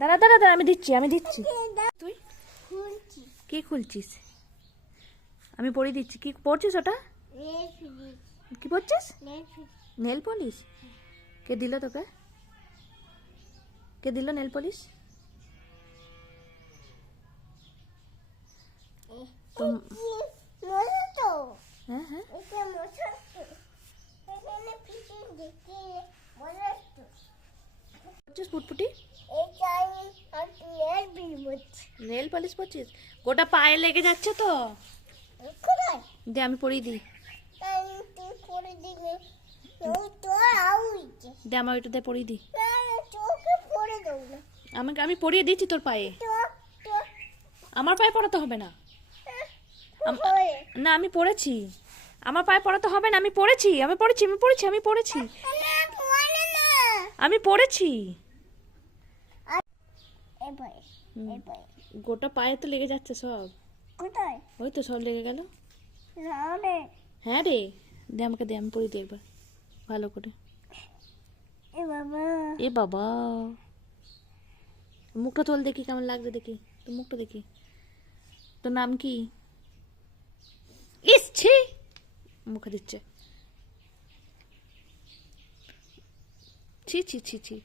দাঁড়া দাঁড়া দাঁড়া, আমি দিচ্ছি তুই কি খুলছিস? আমি পরিয়ে দিচ্ছি। কি পড়ছিস ওটা? কি পড়ছিস? Nail polish. কে দিল তোকে? কে দিল নেল পলিশ? হ্যাঁ হ্যাঁ, ফুটফুটি নেল পলিশ পড়ছিস? গোটা পায়ে লেগে যাচ্ছে তো। দে আমি পরিয়ে দিই। দে আমার ওইটা দে, পরিয়ে দিই। আমি পরিয়ে দিচ্ছি তোর পায়ে। আমার পায়ে পড়াতে হবে না। না আমি পড়েছি, আমার পায়ে পড়াতে হবে না। আমি পড়েছি। গোটা পায়ে তো লেগে যাচ্ছে সব। ওই তো সব লেগে গেল। হ্যাঁ রে, দে আমাকে, দে আমি পড়িয়ে দিই একবার ভালো করে। এ বাবা, মুখটা তোল দেখি কেমন লাগছে, দেখি তোর মুখটা দেখি। তোর নাম কি? ইস ছি, মুখে দিচ্ছে। ছি ছি ছি ছি।